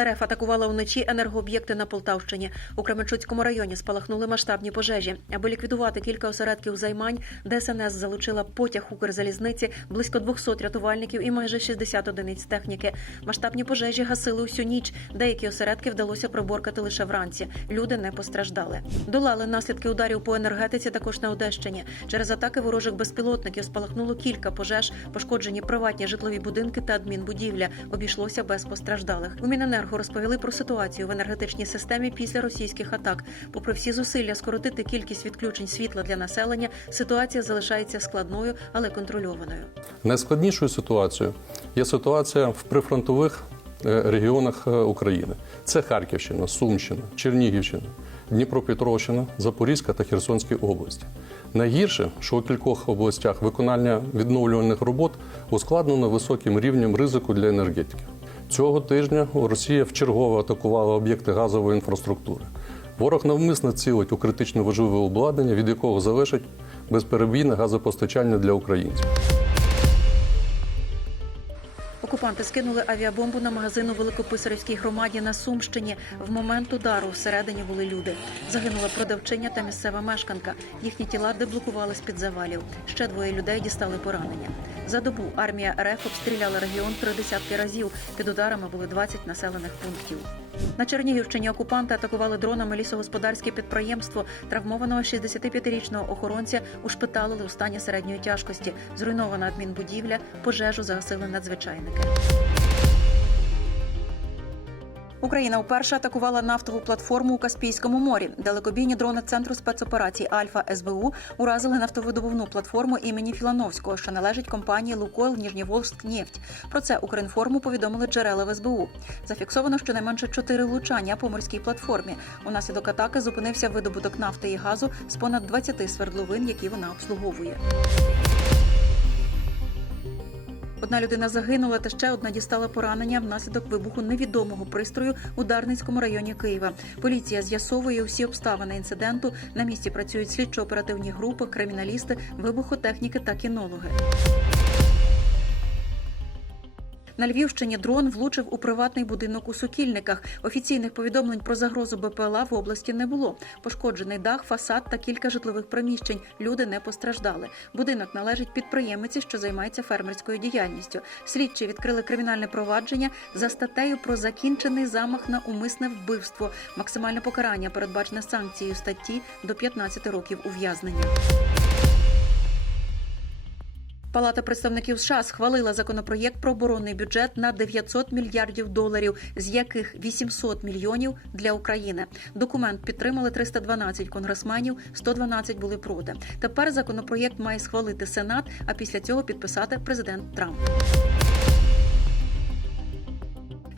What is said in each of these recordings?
РФ атакувала вночі енергооб'єкти на Полтавщині. У Кременчуцькому районі спалахнули масштабні пожежі. Аби ліквідувати кілька осередків займань, ДСНС залучила потяг Укрзалізниці, близько 200 рятувальників і майже 60 одиниць техніки. Масштабні пожежі гасили усю ніч. Деякі осередки вдалося приборкати лише вранці. Люди не постраждали. Долали наслідки ударів по енергетиці також на Одещині. Через атаки ворожих безпілотників спалахнуло кілька пожеж, пошкоджені приватні житлові будинки та адмінбудівля. Обійшлося без постраждалих. У Міненерго розповіли про ситуацію в енергетичній системі після російських атак. Попри всі зусилля скоротити кількість відключень світла для населення, ситуація залишається складною, але контрольованою. Найскладнішою ситуацією є ситуація в прифронтових е, регіонах е, України. Це Харківщина, Сумщина, Чернігівщина, Дніпропетровщина, Запорізька та Херсонські області. Найгірше, що у кількох областях виконання відновлювальних робот ускладнено високим рівнем ризику для енергетиків. Цього тижня Росія вчергово атакувала об'єкти газової інфраструктури. Ворог навмисно цілить у критично важливе обладнання, від якого залежить безперебійне газопостачання для українців. Окупанти скинули авіабомбу на магазин у Великописарівській громаді на Сумщині. В момент удару всередині були люди. Загинула продавчиня та місцева мешканка. Їхні тіла деблокували з під завалів. Ще двоє людей дістали поранення. За добу армія РФ обстріляла регіон три десятки разів. Під ударами були 20 населених пунктів. На Чернігівщині окупанти атакували дронами лісогосподарське підприємство. Травмованого 65-річного охоронця ушпиталили у стані середньої тяжкості. Зруйнована адмінбудівля, пожежу загасили надзвичайники. Україна вперше атакувала нафтову платформу у Каспійському морі. Далекобійні дрони центру спецоперацій Альфа СБУ уразили нафтовидобувну платформу імені Філановського, що належить компанії Лукойл Ніжнєволжськнефть. Про це Укрінформу повідомили джерела в СБУ. Зафіксовано щонайменше чотири влучання по морській платформі. Унаслідок атаки зупинився видобуток нафти і газу з понад 20 свердловин, які вона обслуговує. Одна людина загинула, та ще одна дістала поранення внаслідок вибуху невідомого пристрою у Дарницькому районі Києва. Поліція з'ясовує усі обставини інциденту. На місці працюють слідчо-оперативні групи, криміналісти, вибухотехніки та кінологи. На Львівщині дрон влучив у приватний будинок у Сокільниках. Офіційних повідомлень про загрозу БПЛА в області не було. Пошкоджений дах, фасад та кілька житлових приміщень. Люди не постраждали. Будинок належить підприємиці, що займається фермерською діяльністю. Слідчі відкрили кримінальне провадження за статтею про закінчений замах на умисне вбивство. Максимальне покарання передбачене санкцією статті до 15 років ув'язнення. Палата представників США схвалила законопроєкт про оборонний бюджет на 900 мільярдів доларів, з яких 800 мільйонів для України. Документ підтримали 312 конгресменів, 112 були проти. Тепер законопроєкт має схвалити Сенат, а після цього підписати президент Трамп.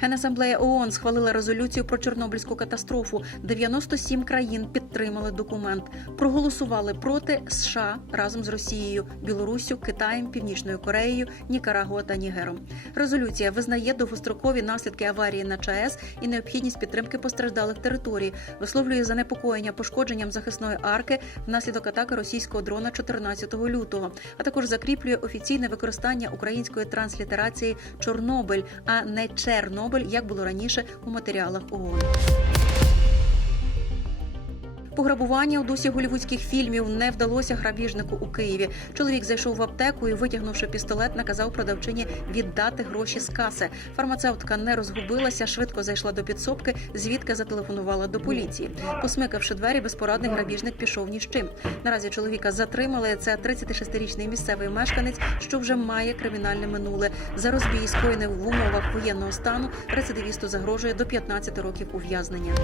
Генасамблея ООН схвалила резолюцію про Чорнобильську катастрофу. 97 країн підтримали документ. Проголосували проти США разом з Росією, Білоруссю, Китаєм, Північною Кореєю, Нікарагуа та Нігером. Резолюція визнає довгострокові наслідки аварії на ЧАЕС і необхідність підтримки постраждалих територій. Висловлює занепокоєння пошкодженням захисної арки внаслідок атаки російського дрона 14 лютого. А також закріплює офіційне використання української транслітерації Чорнобиль, а не Чернобиль, як було раніше у матеріалах ООН. Пограбування у дусі голівудських фільмів не вдалося грабіжнику у Києві. Чоловік зайшов в аптеку і, витягнувши пістолет, наказав продавчині віддати гроші з каси. Фармацевтка не розгубилася, швидко зайшла до підсобки, звідки зателефонувала до поліції. Посмикавши двері, безпорадний грабіжник пішов ні з чим. Наразі чоловіка затримали. Це 36-річний місцевий мешканець, що вже має кримінальне минуле. За розбій скоєний в умовах воєнного стану рецидивісту загрожує до 15 років ув'язнення.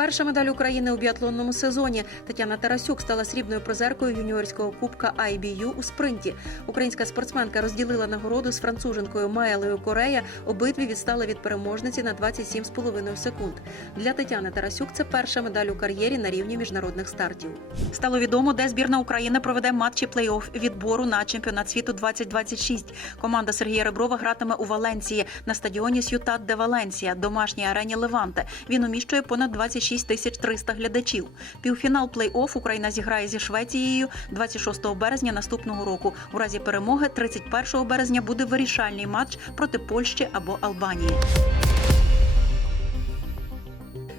Перша медаль України у біатлонному сезоні. Тетяна Тарасюк стала срібною призеркою юніорського кубка IBU у спринті. Українська спортсменка розділила нагороду з француженкою Маелею Корея. Обидві відстали від переможниці на 27,5 секунд. Для Тетяни Тарасюк це перша медаль у кар'єрі на рівні міжнародних стартів. Стало відомо, де збірна України проведе матчі плей-офф відбору на чемпіонат світу 2026. Команда Сергія Реброва гратиме у Валенції на стадіоні Сютат де Валенсія, домашній арені Леванте. Він уміщує понад 26 6 тисяч 300 глядачів. Півфінал плей-офф Україна зіграє зі Швецією 26 березня наступного року. У разі перемоги 31 березня буде вирішальний матч проти Польщі або Албанії.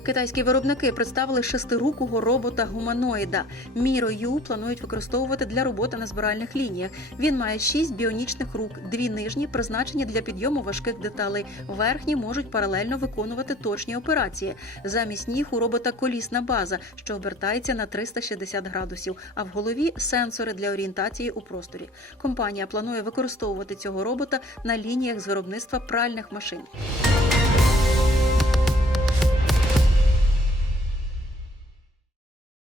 Китайські виробники представили шестирукого робота гуманоїда. Міро Ю планують використовувати для роботи на збиральних лініях. Він має шість біонічних рук, дві нижні призначені для підйому важких деталей. Верхні можуть паралельно виконувати точні операції. Замість ніг у робота колісна база, що обертається на 360 градусів. А в голові сенсори для орієнтації у просторі. Компанія планує використовувати цього робота на лініях з виробництва пральних машин.